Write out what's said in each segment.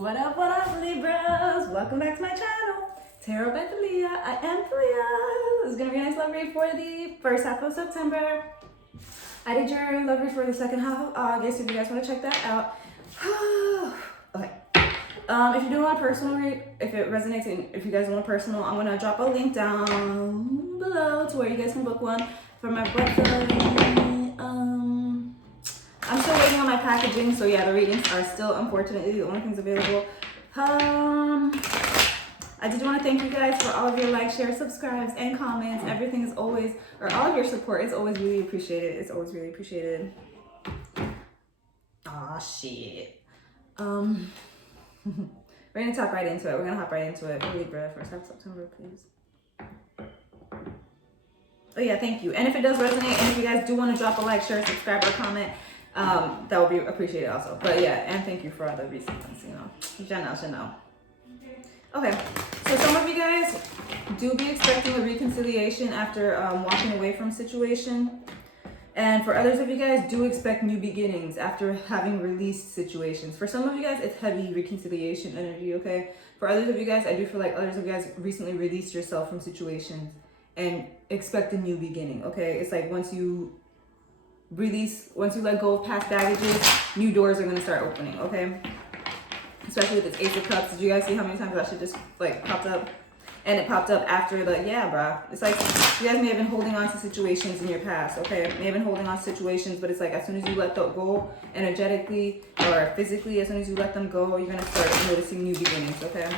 What up, Libras? Welcome back to my channel. Tarot by Thalia. I am Thalia. This is going to be a nice love read for the first half of September. I did your love read for the second half of August if you guys want to check that out. Okay. If you do want a personal read, if it resonates and if you guys want a personal, I'm going to drop a link down below to where you guys can book one for my website. I'm still waiting on my packaging, so yeah, the readings are still unfortunately the only things available. I did want to thank you guys for all of your likes, shares, subscribes, and comments. Everything is always, or all of your support is always really appreciated. It's always really appreciated. Aw, shit. We're gonna hop right into it. We're gonna hop right into it. Libra, first half of September, please. Oh yeah, thank you. And if it does resonate, and if you guys do want to drop a like, share, subscribe, or comment, that would be appreciated also. But yeah, and thank you for all the recent ones, you know. Janelle. Okay, so some of you guys do be expecting a reconciliation after walking away from a situation. And for others of you guys, do expect new beginnings after having released situations. For some of you guys, it's heavy reconciliation energy, okay? For others of you guys, I do feel like others of you guys recently released yourself from situations and expect a new beginning, okay? It's like once you let go of past baggages, new doors are gonna start opening, okay? Especially with this Ace of Cups. Did you guys see how many times that shit just like popped up? And it popped up after the, yeah, bruh. It's like you guys may have been holding on to situations in your past, okay? May have been holding on to situations, but it's like as soon as you let them go energetically or physically, as soon as you let them go, you're gonna start noticing new beginnings, okay?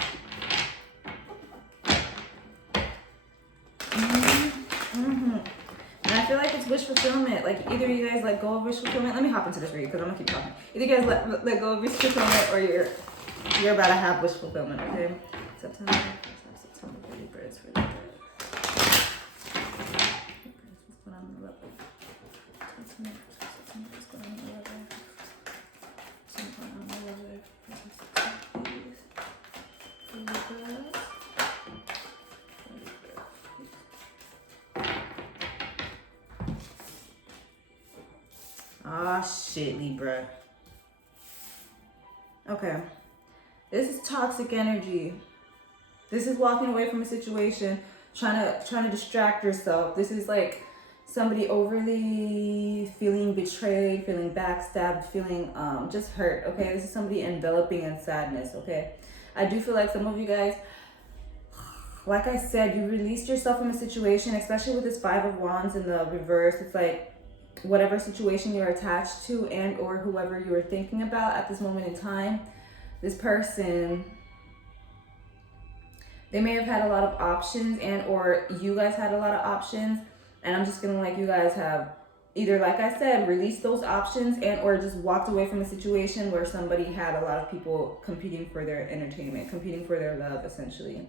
And I feel like it's wish fulfillment. Like either you guys let go of wish fulfillment. Let me hop into this read because I'm gonna keep talking. Either you guys let go of wish fulfillment or you're about to have wish fulfillment, okay? September for Libras, for Libras. What's going on in the love life? September, what's going on in the love life? What's going on in the love life? For Libras. Ah, shit, Libra. Okay. This is toxic energy. This is walking away from a situation, trying to distract yourself. This is like somebody overly feeling betrayed, feeling backstabbed, feeling just hurt, okay? This is somebody enveloping in sadness, okay? I do feel like some of you guys, like I said, you released yourself from a situation, especially with this Five of Wands in the reverse. It's like whatever situation you're attached to and or whoever you were thinking about at this moment in time, this person, they may have had a lot of options and or you guys had a lot of options, and I'm just feeling like you guys have either, like I said, released those options and or just walked away from a situation where somebody had a lot of people competing for their entertainment, competing for their love, essentially.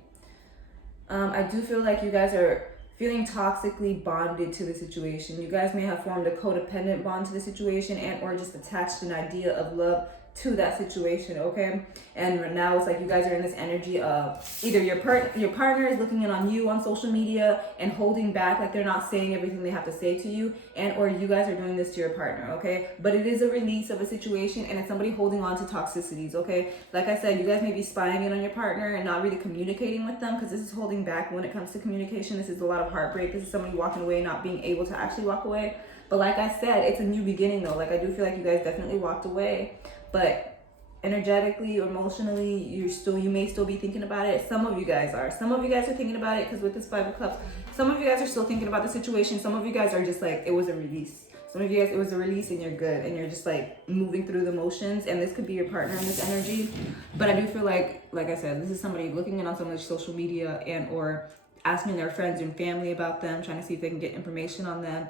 I do feel like you guys are feeling toxically bonded to the situation. You guys may have formed a codependent bond to the situation and or just attached an idea of love to that situation, okay? And now it's like you guys are in this energy of either your partner is looking in on you on social media and holding back, like they're not saying everything they have to say to you, and or you guys are doing this to your partner, okay? But it is a release of a situation and it's somebody holding on to toxicities, okay? Like I said, you guys may be spying in on your partner and not really communicating with them because this is holding back when it comes to communication. This is a lot of heartbreak. This is somebody walking away, not being able to actually walk away. But like I said, it's a new beginning though. Like I do feel like you guys definitely walked away, but energetically, emotionally, you may still be thinking about it. Some of you guys are thinking about it because with this Five of Cups, some of you guys are still thinking about the situation. Some of you guys are just like, it was a release. Some of you guys, it was a release and you're good and you're just like moving through the motions, and this could be your partner in this energy. But I do feel like I said, this is somebody looking in on someone's social media and or asking their friends and family about them, trying to see if they can get information on them.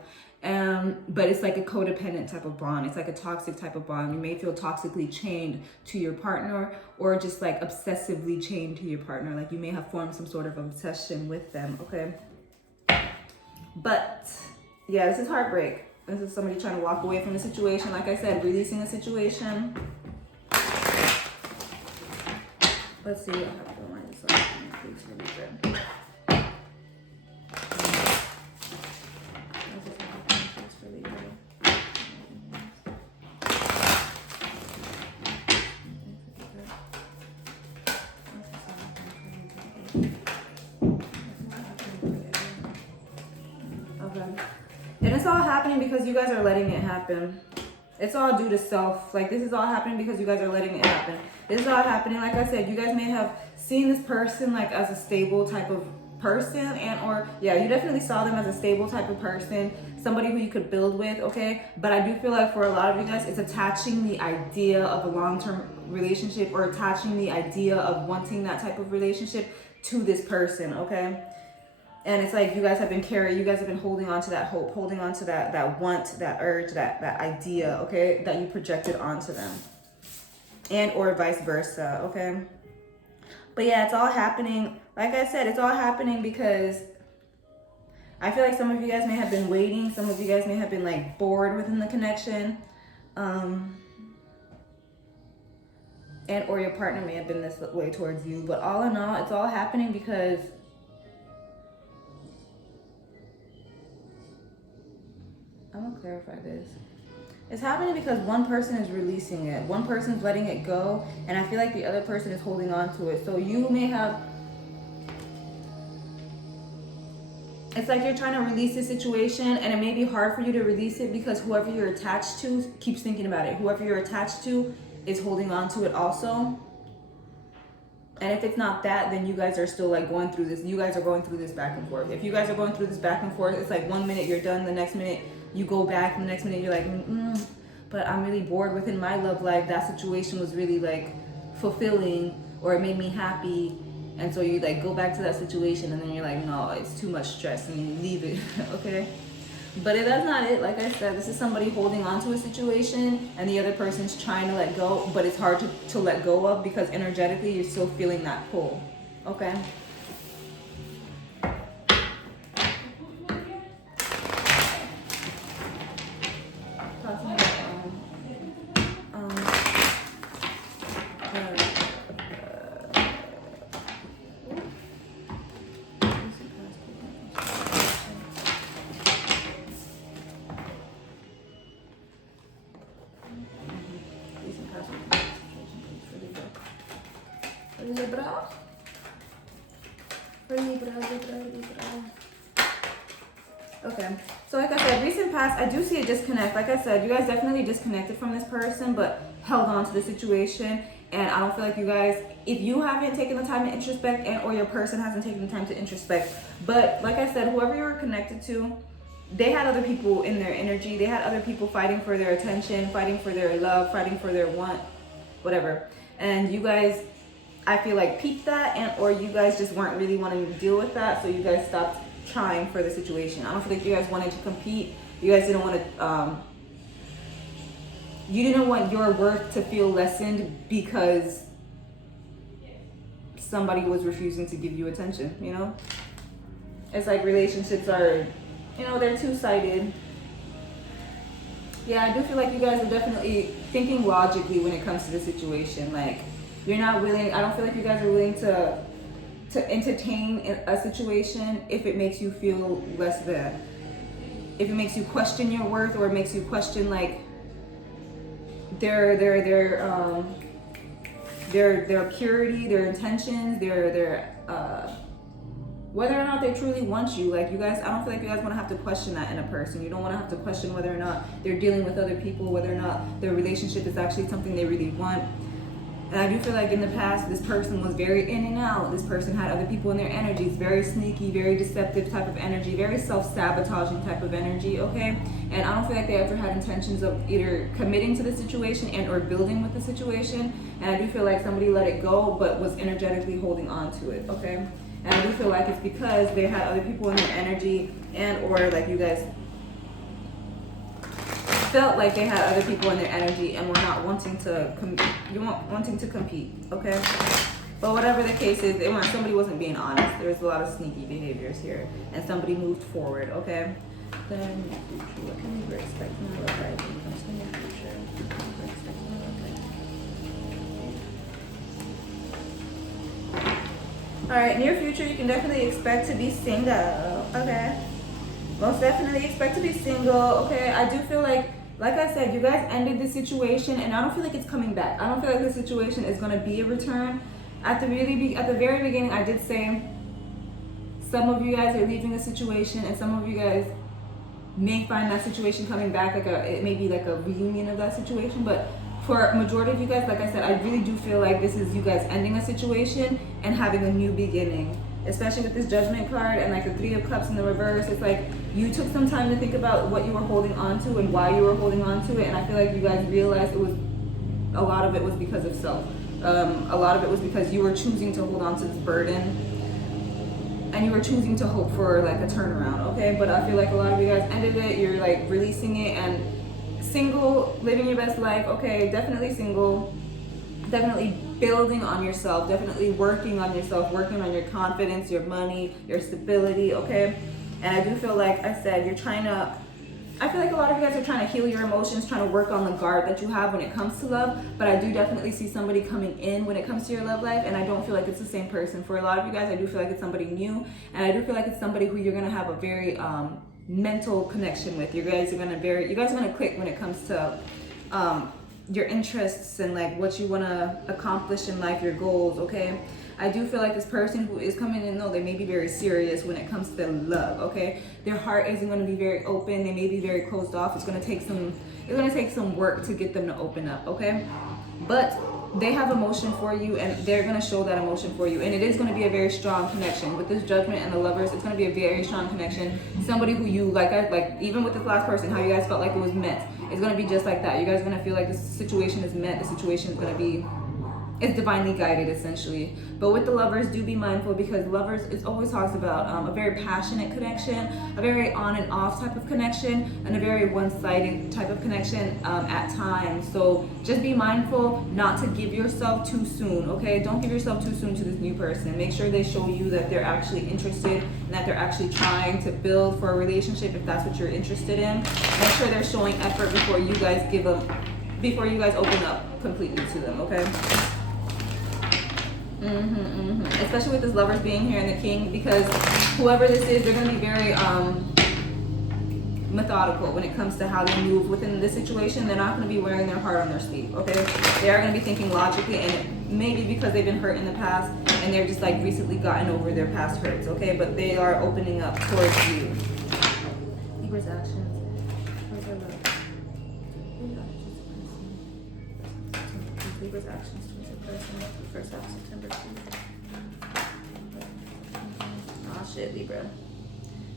But it's like a codependent type of bond. It's like a toxic type of bond. You may feel toxically chained to your partner or just like obsessively chained to your partner. Like you may have formed some sort of obsession with them, okay? But yeah, this is heartbreak. This is somebody trying to walk away from a situation. Like I said, releasing a situation. Let's see what happens. Okay. And it's all happening because you guys are letting it happen. It's all due to self. Like, this is all happening because you guys are letting it happen. This is all happening, like I said, you guys may have seen this person like as a stable type of person, and or yeah, you definitely saw them as a stable type of person, somebody who you could build with, okay? But I do feel like for a lot of you guys, it's attaching the idea of a long-term relationship, or attaching the idea of wanting that type of relationship to this person, okay? And it's like you guys have been holding on to that hope, holding on to that want, that urge, that idea, okay, that you projected onto them, and or vice versa, okay? But yeah, it's all happening. Like I said, it's all happening because I feel like some of you guys may have been waiting. Some of you guys may have been like bored within the connection. And or your partner may have been this way towards you. But all in all, it's all happening because I'm gonna clarify this. It's happening because one person is releasing it. One person's letting it go. And I feel like the other person is holding on to it. So you may have... It's like you're trying to release the situation, and it may be hard for you to release it because whoever you're attached to keeps thinking about it. Whoever you're attached to is holding on to it also. And if it's not that, then you guys are still like going through this. You guys are going through this back and forth. If you guys are going through this back and forth, it's like 1 minute you're done, the next minute you go back, and the next minute you're like, but I'm really bored within my love life. That situation was really like fulfilling, or it made me happy. And so you like go back to that situation, and then you're like, no, it's too much stress, and you leave it, okay? But that's not it. Like I said, this is somebody holding on to a situation, and the other person's trying to let go, but it's hard to let go of because energetically you're still feeling that pull, okay? Libra. Okay, so like I said, recent past, I do see a disconnect. Like I said, you guys definitely disconnected from this person, but held on to the situation. And I don't feel like you guys, if you haven't taken the time to introspect, and or your person hasn't taken the time to introspect, but like I said, whoever you were connected to, they had other people in their energy. They had other people fighting for their attention, fighting for their love, fighting for their want, whatever. And you guys, I feel like peeped that, and or you guys just weren't really wanting to deal with that, so you guys stopped trying for the situation. I don't feel like you guys wanted to compete. You guys didn't want to, you didn't want your worth to feel lessened because somebody was refusing to give you attention, you know? It's like relationships are, you know, they're two-sided. Yeah, I do feel like you guys are definitely thinking logically when it comes to the situation. Like, you're not willing, I don't feel like you guys are willing to entertain a situation if it makes you feel less than. If it makes you question your worth, or it makes you question like their purity, their intentions, their whether or not they truly want you. Like, you guys, I don't feel like you guys want to have to question that in a person. You don't want to have to question whether or not they're dealing with other people, whether or not their relationship is actually something they really want. And I do feel like in the past, this person was very in and out. This person had other people in their energies, very sneaky, very deceptive type of energy, very self-sabotaging type of energy, okay? And I don't feel like they ever had intentions of either committing to the situation and or building with the situation. And I do feel like somebody let it go, but was energetically holding on to it, okay? And I do feel like it's because they had other people in their energy, and or like you guys felt like they had other people in their energy and were not wanting to compete, okay? But whatever the case is, somebody wasn't being honest. There was a lot of sneaky behaviors here, and somebody moved forward, okay? Then what can we expect in the love life when it comes to the future? What can we expect in the love life? All right, near future, you can definitely expect to be single, okay? Most definitely expect to be single, okay? I do feel like I said, you guys ended the situation, and I don't feel like it's coming back. I don't feel like the situation is going to be a return. At the very beginning, I did say some of you guys are leaving the situation, and some of you guys may find that situation coming back, it may be like a reunion of that situation. But for a majority of you guys, like I said, I really do feel like this is you guys ending a situation and having a new beginning. Especially with this Judgment card and like the Three of Cups in the reverse. It's like you took some time to think about what you were holding on to and why you were holding on to it. And I feel like you guys realized a lot of it was because of self. A lot of it was because you were choosing to hold on to this burden. And you were choosing to hope for like a turnaround, okay? But I feel like a lot of you guys ended it. You're like releasing it and single, living your best life, okay? Definitely single. Definitely building on yourself, definitely working on yourself, working on your confidence, your money, your stability, okay? And I do feel like I said, I feel like a lot of you guys are trying to heal your emotions, trying to work on the guard that you have when it comes to love, but I do definitely see somebody coming in when it comes to your love life, and I don't feel like it's the same person. For a lot of you guys, I do feel like it's somebody new, and I do feel like it's somebody who you're gonna have a very mental connection with. You guys are gonna click when it comes to your interests and like what you want to accomplish in life, your goals, okay? I do feel like this person who is coming in, though, they may be very serious when it comes to love, okay? Their heart isn't going to be very open. They may be very closed off. It's going to take some work to get them to open up, okay? But they have emotion for you, and they're going to show that emotion for you, and it is going to be a very strong connection. With this Judgment and the Lovers, it's going to be a very strong connection. Somebody who you like even with this last person, how you guys felt like it was meant, it's going to be just like that. You guys are going to feel like this situation is meant. The situation is going to be, it's divinely guided, essentially. But with the Lovers, do be mindful, because Lovers, it always talks about a very passionate connection, a very on and off type of connection, and a very one-sided type of connection at times. So just be mindful not to give yourself too soon, okay? Don't give yourself too soon to this new person. Make sure they show you that they're actually interested and that they're actually trying to build for a relationship if that's what you're interested in. Make sure they're showing effort before you guys open up completely to them, okay? Especially with this Lovers being here and the King, because whoever this is, they're going to be very methodical when it comes to how they move within this situation. They're not going to be wearing their heart on their sleeve, okay? They are going to be thinking logically, and maybe because they've been hurt in the past and they're just like recently gotten over their past hurts, okay? But they are opening up towards you. Libra's actions. Libra's actions towards the person the first half of September. Oh shit, Libra.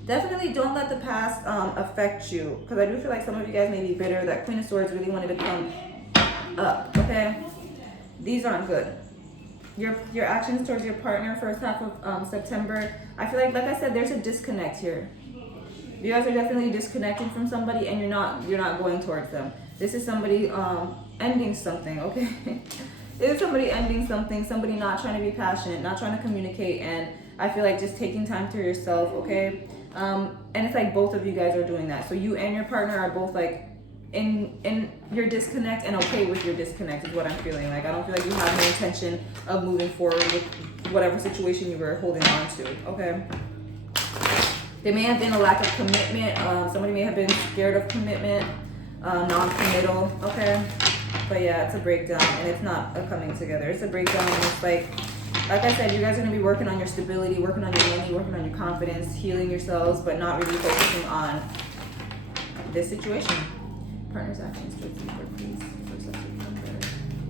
Definitely don't let the past affect you, because I do feel like some of you guys may be bitter. That Queen of Swords really wanted to come up, okay? These aren't good. Your actions towards your partner first half of September. I feel like I said, there's a disconnect here. You guys are definitely disconnecting from somebody, and you're not going towards them. This is somebody ending something, okay? This is somebody ending something, somebody not trying to be passionate, not trying to communicate, and I feel like just taking time to yourself, okay? And it's like both of you guys are doing that. So you and your partner are both like in your disconnect and okay with your disconnect is what I'm feeling. Like I don't feel like you have no intention of moving forward with whatever situation you were holding on to, okay? There may have been a lack of commitment. Somebody may have been scared of commitment, non-committal, okay? But yeah, it's a breakdown, and it's not a coming together. It's a breakdown, and it's like I said, you guys are going to be working on your stability, working on your money, working on your confidence, healing yourselves, but not really focusing on this situation. Partner's actions towards you, please.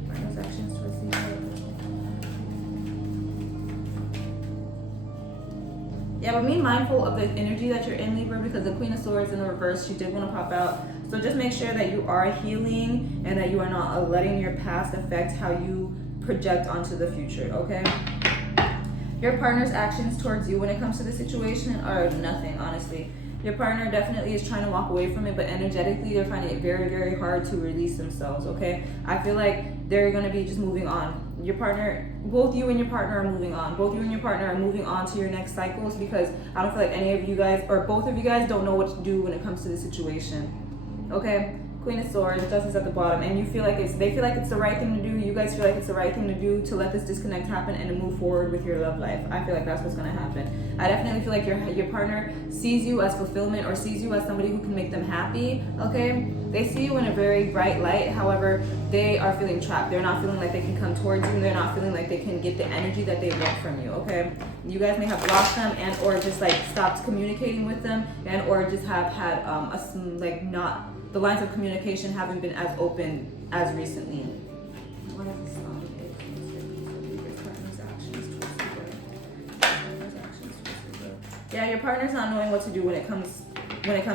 Partner's actions towards you. Yeah, but be mindful of the energy that you're in, Libra, because the Queen of Swords in the reverse, she did want to pop out. So just make sure that you are healing and that you are not letting your past affect how you project onto the future, okay? Your partner's actions towards you when it comes to the situation are nothing, honestly. Your partner definitely is trying to walk away from it, but energetically they're finding it very, very hard to release themselves, okay? I feel like they're going to be just moving on. Your partner, both you and your partner are moving on. Both you and your partner are moving on to your next cycles, because I don't feel like any of you guys, or both of you guys, don't know what to do when it comes to the situation, okay? Queen of Swords, Justice at the bottom, and you feel like they feel like it's the right thing to do. You guys feel like it's the right thing to do to let this disconnect happen and to move forward with your love life. I feel like that's what's going to happen. I definitely feel like your partner sees you as fulfillment or sees you as somebody who can make them happy, okay? They see you in a very bright light. However, they are feeling trapped. They're not feeling like they can come towards you. They're not feeling like they can get the energy that they want from you, okay? You guys may have blocked them and or just like stopped communicating with them and or just have had the lines of communication haven't been as open as recently. What is this? Yeah, your partner's not knowing what to do when it comes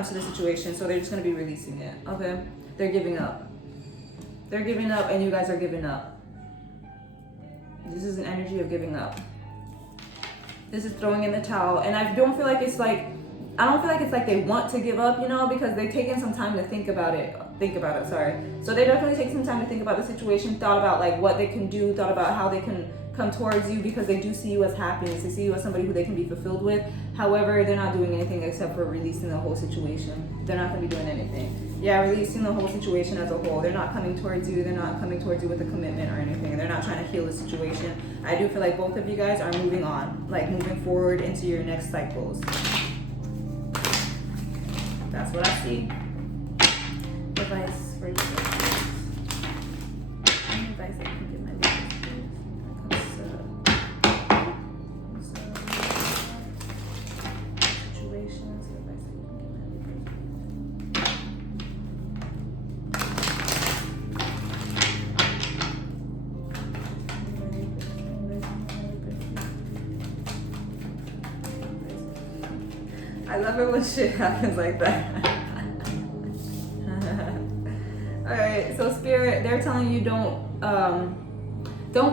to the situation, so they're just gonna be releasing it. Okay, they're giving up. They're giving up, and you guys are giving up. This is an energy of giving up. This is throwing in the towel, and I don't feel like it's like they want to give up, you know, because they've taken some time to think about it. So they definitely take some time to think about the situation, thought about like what they can do, thought about how they can come towards you, because they do see you as happiness. They see you as somebody who they can be fulfilled with. However, they're not doing anything except for releasing the whole situation. They're not going to be doing anything. Yeah, releasing the whole situation as a whole. They're not coming towards you. They're not coming towards you with a commitment or anything. They're not trying to heal the situation. I do feel like both of you guys are moving on, like moving forward into your next cycles. That's what I see. Advice for you guys. Any advice I can give my Libras, please? When it comes to situations, advice I can give my Libras. I love it when shit happens like that. Alright, so Spirit, they're telling you don't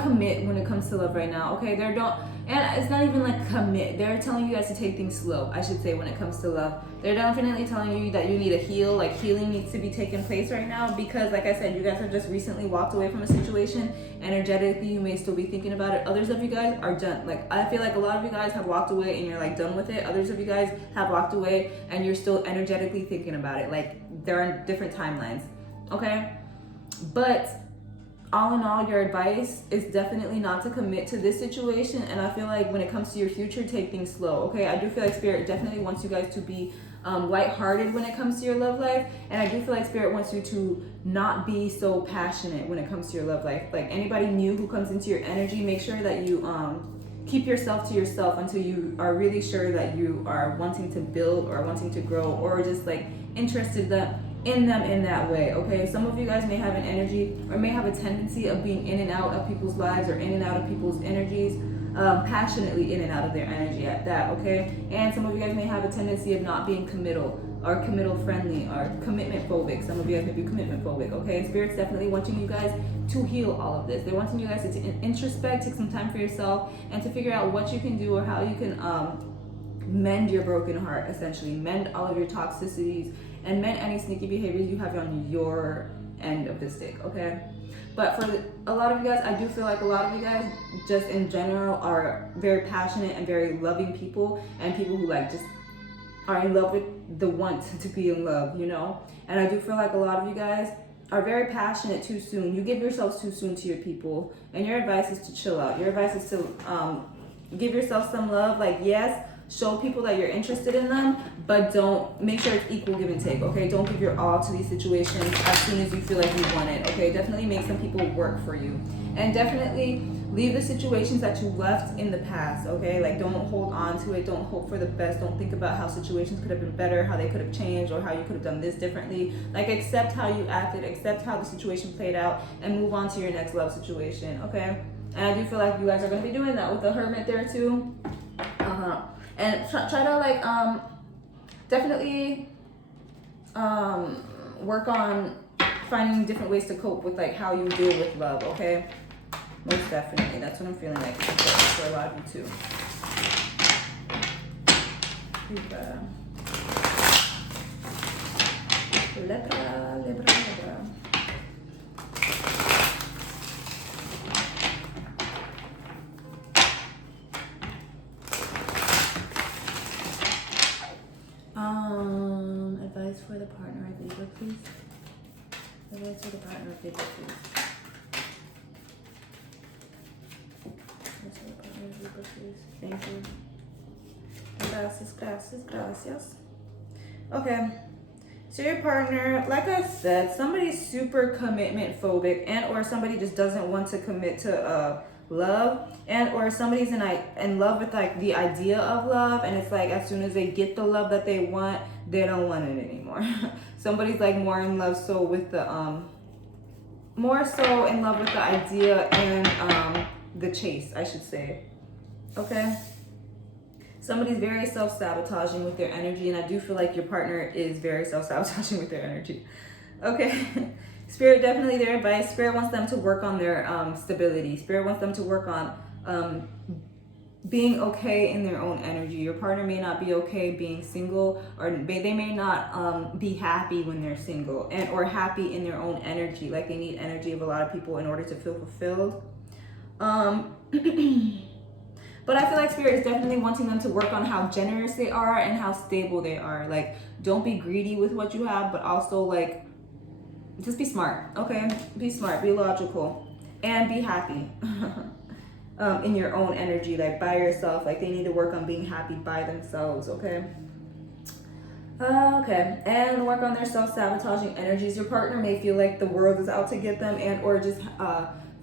commit when it comes to love right now, okay? And it's not even like commit. They're telling you guys to take things slow, I should say, when it comes to love. They're definitely telling you that you need to heal, like healing needs to be taking place right now, because like I said, you guys have just recently walked away from a situation. Energetically, you may still be thinking about it. Others of you guys are done. Like, I feel like a lot of you guys have walked away and you're like done with it. Others of you guys have walked away and you're still energetically thinking about it. Like, they're on different timelines, okay? But all in all, your advice is definitely not to commit to this situation. And I feel like when it comes to your future, take things slow, okay? I do feel like Spirit definitely wants you guys to be lighthearted when it comes to your love life. And I do feel like Spirit wants you to not be so passionate when it comes to your love life. Like, anybody new who comes into your energy, make sure that you keep yourself to yourself until you are really sure that you are wanting to build or wanting to grow, or just like interested in them in that way, okay? Some of you guys may have an energy or may have a tendency of being in and out of people's lives or in and out of people's energies, passionately in and out of their energy at that, okay? And some of you guys may have a tendency of not being committal or committal friendly or commitment phobic. Some of you guys may be commitment phobic, okay? Spirit's definitely wanting you guys to heal all of this. They're wanting you guys to introspect, take some time for yourself, and to figure out what you can do or how you can mend your broken heart, essentially. Mend all of your toxicities and mend any sneaky behaviors you have on your end of the stick, okay? But for a lot of you guys, I do feel like a lot of you guys just in general are very passionate and very loving people, and people who like just are in love with the want to be in love, you know? And I do feel like a lot of you guys are very passionate too soon. You give yourselves too soon to your people, and your advice is to chill out. Your advice is to give yourself some love. Like, yes, show people that you're interested in them, but don't, make sure it's equal give and take, okay? Don't give your all to these situations as soon as you feel like you want it, okay? Definitely make some people work for you. And definitely leave the situations that you left in the past, okay? Like, don't hold on to it. Don't hope for the best. Don't think about how situations could have been better, how they could have changed, or how you could have done this differently. Like, accept how you acted, accept how the situation played out, and move on to your next love situation, okay? And I do feel like you guys are going to be doing that with the Hermit there too. And try to like definitely work on finding different ways to cope with like how you deal with love, okay? Most definitely. That's what I'm feeling like for a lot of you too. Libra. Libra, Libra, Libra. Advice for the partner of Libra, please. Advice for the partner of Libra, please. please. Thank you. Gracias, gracias, gracias. Okay. So your partner, like I said, somebody's super commitment phobic, and or somebody just doesn't want to commit to love, and or somebody's in love with like the idea of love, and it's like as soon as they get the love that they want, they don't want it anymore. Somebody's like more in love so with the more so in love with the idea and the chase, I should say. Okay. Somebody's very self-sabotaging with their energy, and I do feel like your partner is very self-sabotaging with their energy. Okay. Spirit, definitely their advice. Spirit wants them to work on their stability. Spirit wants them to work on being okay in their own energy. Your partner may not be okay being single, or they may not be happy when they're single, and or happy in their own energy. Like they need energy of a lot of people in order to feel fulfilled. But I feel like Spirit is definitely wanting them to work on how generous they are and how stable they are. Like, don't be greedy with what you have, but also like, just be smart, okay? Be smart, be logical, and be happy in your own energy, like by yourself. Like they need to work on being happy by themselves, okay? Okay, and work on their self-sabotaging energies. Your partner may feel like the world is out to get them, and or just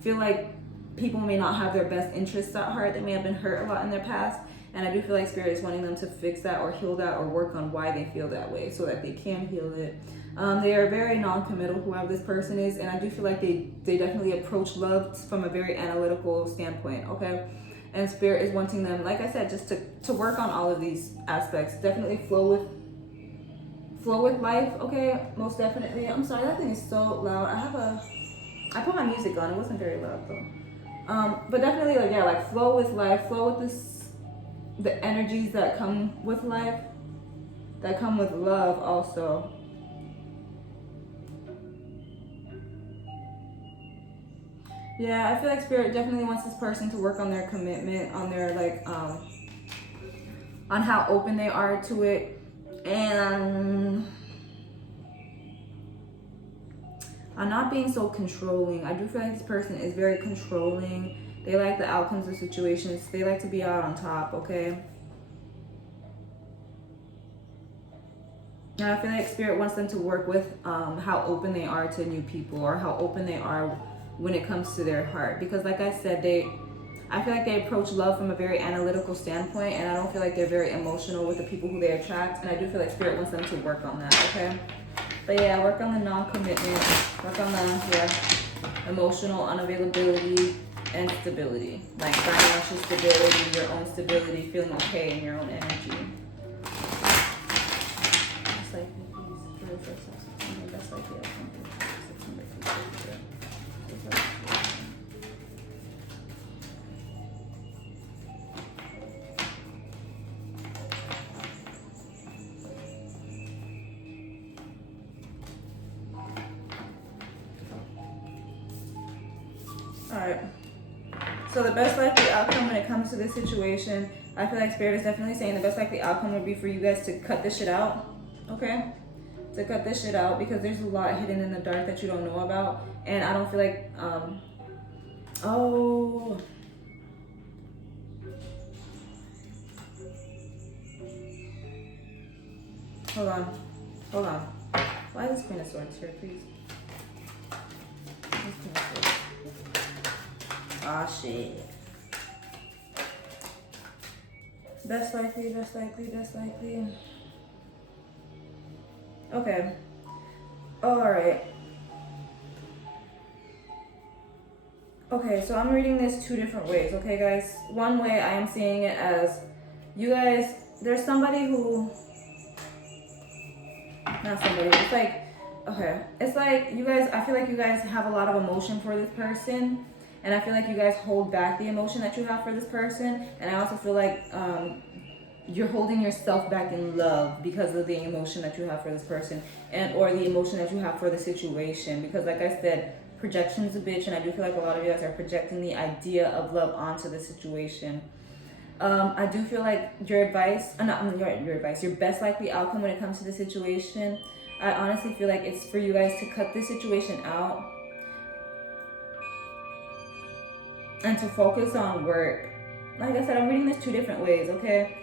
feel like people may not have their best interests at heart. They may have been hurt a lot in their past, and I do feel like Spirit is wanting them to fix that or heal that or work on why they feel that way so that they can heal it. They are very non-committal, whoever this person is, and I do feel like they definitely approach love from a very analytical standpoint, okay? And Spirit is wanting them, like I said, just to work on all of these aspects. Definitely flow with life, okay? Most definitely. I'm sorry, that thing is so loud. I put my music on. It wasn't very loud though. But definitely, like, yeah, like flow with life, flow with the energies that come with life, that come with love also. Yeah, I feel like Spirit definitely wants this person to work on their commitment, on their like, on how open they are to it, and I'm not being so controlling. I do feel like this person is very controlling. They like the outcomes of situations. They like to be out on top, okay? And I feel like Spirit wants them to work with how open they are to new people, or how open they are when it comes to their heart. Because like I said, I feel like they approach love from a very analytical standpoint, and I don't feel like they're very emotional with the people who they attract. And I do feel like Spirit wants them to work on that, okay? But yeah, work on the non-commitment, work on the emotional unavailability and stability. Like financial stability, your own stability, feeling okay in your own energy. Just like please, that's like Alright, so the best likely outcome when it comes to this situation, I feel like Spirit is definitely saying the best likely outcome would be for you guys to cut this shit out, okay? To cut this shit out, because there's a lot hidden in the dark that you don't know about, and I don't feel like, oh. Hold on. Why is this Queen of Swords here, please? Ah, shit. Best likely. Okay. Alright. Okay, so I'm reading this two different ways, okay, guys? One way I am seeing it as you guys, there's somebody who, not somebody, it's like, okay, it's like you guys, I feel like you guys have a lot of emotion for this person. And I feel like you guys hold back the emotion that you have for this person. And I also feel like you're holding yourself back in love because of the emotion that you have for this person, and or the emotion that you have for the situation. Because like I said, projection's a bitch, and I do feel like a lot of you guys are projecting the idea of love onto the situation. I do feel like your advice, your best likely outcome when it comes to the situation, I honestly feel like it's for you guys to cut this situation out and to focus on work like I said, I'm reading this 2 different ways, okay?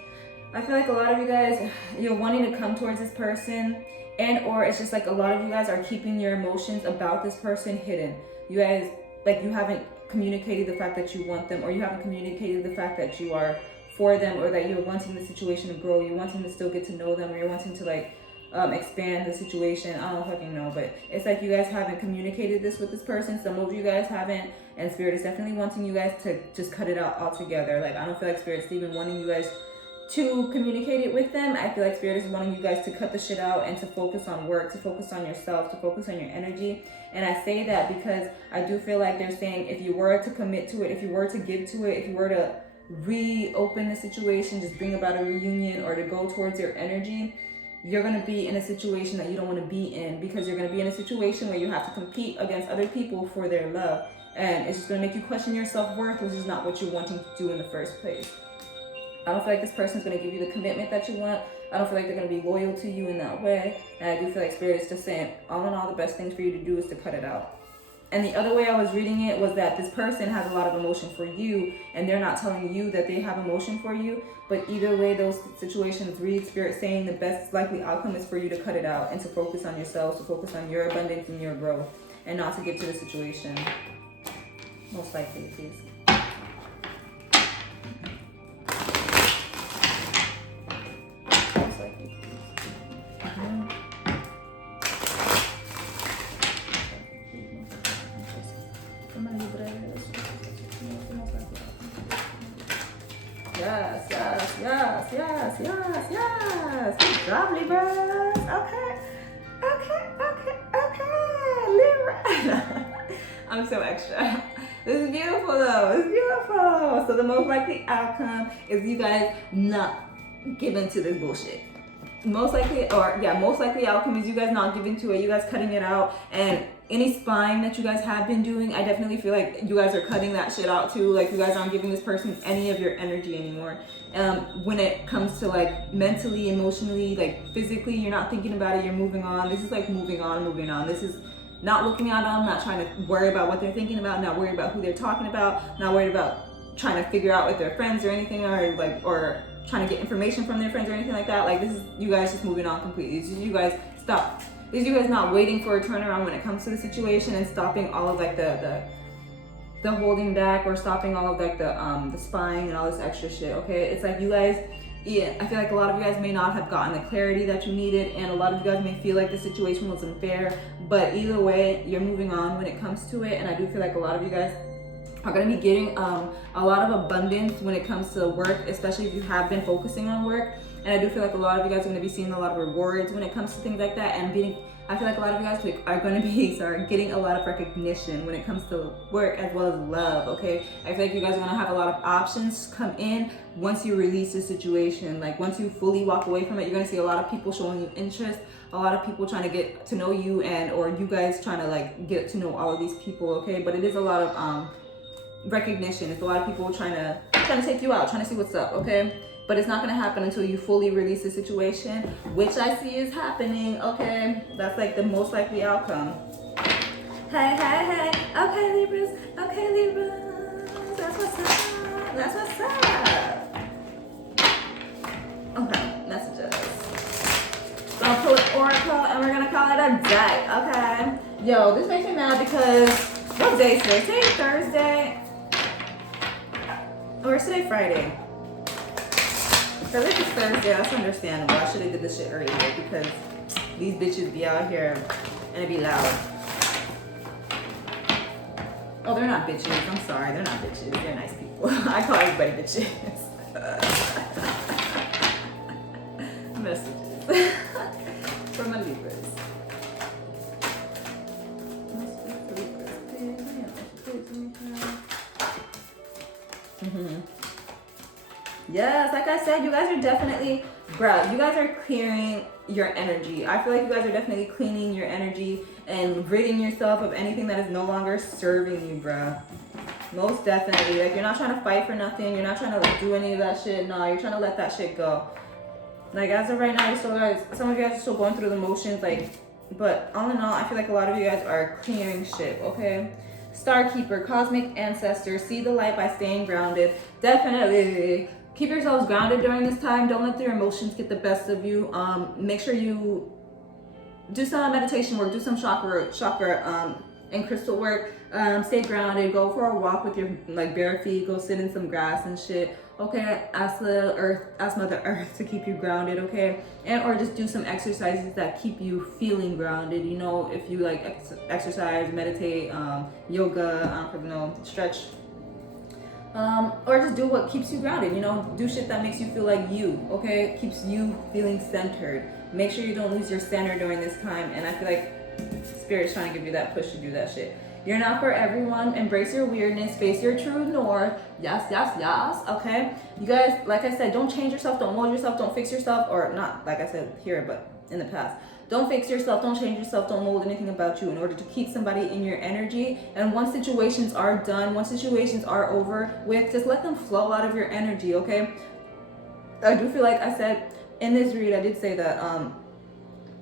I feel like a lot of you guys, you're wanting to come towards this person, and or it's just like a lot of you guys are keeping your emotions about this person hidden. You guys, like, you haven't communicated the fact that you want them, or you haven't communicated the fact that you are for them, or that you're wanting the situation to grow, you're wanting to still get to know them, or you're wanting to like expand the situation. I don't fucking know, but it's like you guys haven't communicated this with this person. Some of you guys haven't, and Spirit is definitely wanting you guys to just cut it out altogether. Like, I don't feel like Spirit's even wanting you guys to communicate it with them. I feel like Spirit is wanting you guys to cut the shit out and to focus on work, to focus on yourself, to focus on your energy. And I say that because I do feel like they're saying if you were to commit to it, if you were to give to it, if you were to reopen the situation, just bring about a reunion or to go towards your energy, you're going to be in a situation that you don't want to be in, because you're going to be in a situation where you have to compete against other people for their love. And it's just going to make you question your self-worth, which is not what you're wanting to do in the first place. I don't feel like this person's going to give you the commitment that you want. I don't feel like they're going to be loyal to you in that way. And I do feel like Spirit is just saying, all in all, the best thing for you to do is to cut it out. And the other way I was reading it was that this person has a lot of emotion for you, and they're not telling you that they have emotion for you. But either way those situations read, Spirit saying the best likely outcome is for you to cut it out and to focus on yourself, to focus on your abundance and your growth, and not to get to the situation. Most likely, please. Most likely, please. Yes, yes, yes, yes, yes, yes. Good job, Libra. Okay, Libra. I'm so extra. This is beautiful though. It's beautiful. So the most likely outcome is you guys not giving to this bullshit. Most likely outcome is you guys not giving to it, you guys cutting it out. And any spying that you guys have been doing, I definitely feel like you guys are cutting that shit out too. Like, you guys aren't giving this person any of your energy anymore. When it comes to like mentally, emotionally, like physically, you're not thinking about it, you're moving on. This is like moving on. This is not looking at them, not trying to worry about what they're thinking about, not worried about who they're talking about, not worried about trying to figure out with their friends or anything, or trying to get information from their friends or anything like that. Like, this is you guys just moving on completely. This is you guys stop. This is you guys not waiting for a turnaround when it comes to the situation, and stopping all of like the holding back, or stopping all of like the spying and all this extra shit. Okay, it's like you guys. Yeah, I feel like a lot of you guys may not have gotten the clarity that you needed, and a lot of you guys may feel like the situation was unfair, but either way, you're moving on when it comes to it. And I do feel like a lot of you guys are going to be getting a lot of abundance when it comes to work, especially if you have been focusing on work. And I do feel like a lot of you guys are going to be seeing a lot of rewards when it comes to things like that, and I feel like a lot of you guys are going to be getting a lot of recognition when it comes to work as well as love. Okay, I feel like you guys are going to have a lot of options come in once you release the situation. Like, once you fully walk away from it, you're going to see a lot of people showing you interest, a lot of people trying to get to know you, and or you guys trying to like get to know all of these people. Okay, but it is a lot of recognition. It's a lot of people trying to take you out, trying to see what's up. Okay, but it's not going to happen until you fully release the situation, which I see is happening. Okay, that's like the most likely outcome. Hey, okay, Libras, that's what's up. Okay, messages. So I'll pull an oracle and we're gonna call it a day. Okay, yo, this makes me mad because what day is today? Today's Thursday, or is today Friday? Because if it's Thursday, that's understandable. I should have did this shit earlier, because these bitches be out here and it be loud. Oh, they're not bitches. I'm sorry, they're not bitches. They're nice people. I call everybody bitches. Messages from my Libras. Yes, like I said, you guys are definitely, bruh, you guys are clearing your energy. I feel like you guys are definitely cleaning your energy and ridding yourself of anything that is no longer serving you, bruh. Most definitely. Like, you're not trying to fight for nothing. You're not trying to like do any of that shit. No, you're trying to let that shit go. Like, as of right now, you still guys, some of you guys are still going through the motions, like, but all in all, I feel like a lot of you guys are clearing shit, okay? Star Keeper, cosmic ancestor, see the light by staying grounded. Definitely keep yourselves grounded during this time. Don't let your emotions get the best of you. Make sure you do some meditation work, do some chakra and crystal work. Stay grounded. Go for a walk with your bare feet. Go sit in some grass and shit. Okay, ask Mother Earth to keep you grounded. Okay, and or just do some exercises that keep you feeling grounded. You know, if you like exercise, meditate, yoga, I don't know, stretch. Or just do what keeps you grounded, you know, do shit that makes you feel like you, okay? Keeps you feeling centered. Make sure you don't lose your center during this time. And I feel like Spirit's trying to give you that push to do that shit. You're not for everyone. Embrace your weirdness. Face your true north. Yes, yes, yes. Okay? You guys, like I said, don't change yourself. Don't mold yourself. Don't fix yourself. Or not like I said here, but in the past. Don't fix yourself, don't change yourself, don't mold anything about you in order to keep somebody in your energy. And once situations are done, once situations are over with, just let them flow out of your energy, okay? I do feel like I said in this read, I did say that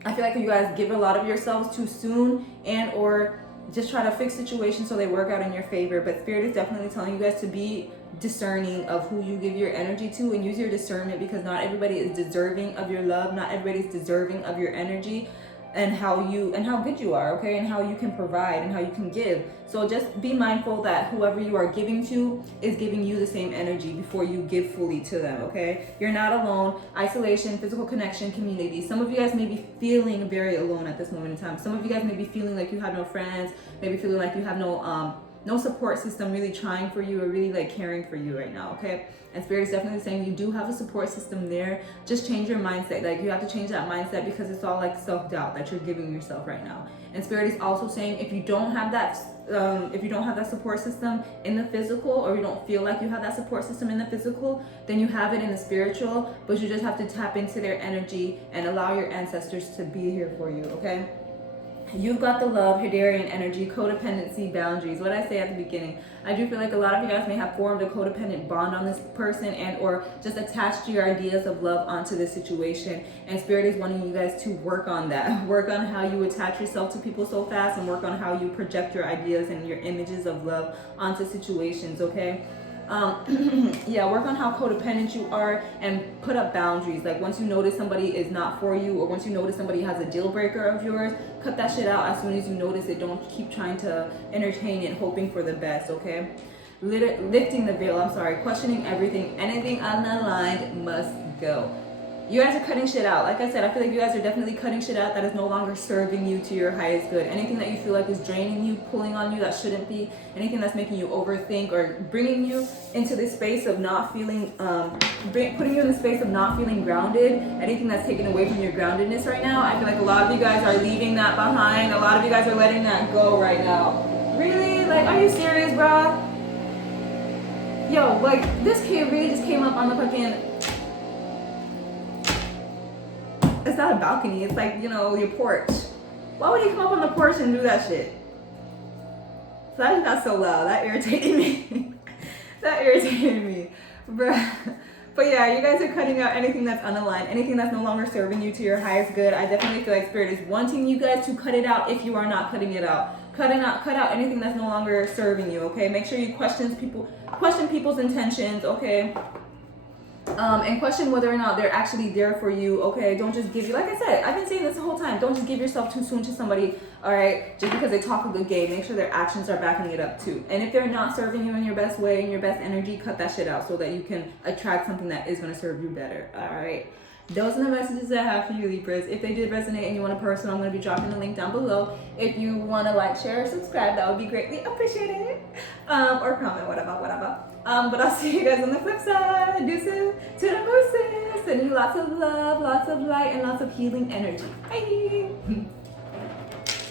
I feel like you guys give a lot of yourselves too soon and or just try to fix situations so they work out in your favor. But Spirit is definitely telling you guys to be discerning of who you give your energy to and use your discernment, because not everybody is deserving of your love, not everybody's deserving of your energy and how good you are, okay, and how you can provide and how you can give. So just be mindful that whoever you are giving to is giving you the same energy before you give fully to them, okay? You're not alone. Isolation, physical connection, community. Some of you guys may be feeling very alone at this moment in time. Some of you guys may be feeling like you have no friends, maybe feeling like you have no support system really trying for you or really like caring for you right now, okay? And Spirit is definitely saying you do have a support system there. Just change your mindset. Like you have to change that mindset because it's all like self-doubt that you're giving yourself right now. And Spirit is also saying if you don't have that support system in the physical, or you don't feel like you have that support system in the physical, then you have it in the spiritual, but you just have to tap into their energy and allow your ancestors to be here for you, okay? You've got the love, Hadarian energy, codependency, boundaries. What I say at the beginning, I do feel like a lot of you guys may have formed a codependent bond on this person and or just attached your ideas of love onto this situation. And Spirit is wanting you guys to work on that. Work on how you attach yourself to people so fast and work on how you project your ideas and your images of love onto situations, okay? Yeah, work on how codependent you are and put up boundaries. Like once you notice somebody is not for you, or once you notice somebody has a deal breaker of yours, cut that shit out as soon as you notice it. Don't keep trying to entertain it, hoping for the best, okay? Lifting the veil, questioning everything. Anything unaligned must go. You guys are cutting shit out. Like I said, I feel like you guys are definitely cutting shit out that is no longer serving you to your highest good. Anything that you feel like is draining you, pulling on you that shouldn't be, anything that's making you overthink or bringing you into this space of not feeling, putting you in the space of not feeling grounded, anything that's taken away from your groundedness right now, I feel like a lot of you guys are leaving that behind. A lot of you guys are letting that go right now. Really? Like, are you serious, bro? Yo, like, this kid really just came up on the fucking... It's not a balcony, it's like, you know, your porch. Why would he come up on the porch and do that shit? So that got so loud. That irritated me. That irritated me. Bruh. But yeah, you guys are cutting out anything that's unaligned, anything that's no longer serving you to your highest good. I definitely feel like Spirit is wanting you guys to cut it out if you are not cutting it out. Cut out anything that's no longer serving you, okay? Make sure you question people's intentions, okay? And question whether or not they're actually there for you, okay? Don't just give you, like I said, I've been saying this the whole time, don't just give yourself too soon to somebody, all right? Just because they talk a good game, make sure their actions are backing it up too. And if they're not serving you in your best way, in your best energy, cut that shit out so that you can attract something that is going to serve you better, all right? Those are the messages I have for you, Libras. If they did resonate and you want a personal, I'm going to be dropping the link down below. If you want to like, share, or subscribe, that would be greatly appreciated. Or comment, whatever. But I'll see you guys on the flip side. Deuces to the mooses. Sending you lots of love, lots of light, and lots of healing energy. Bye.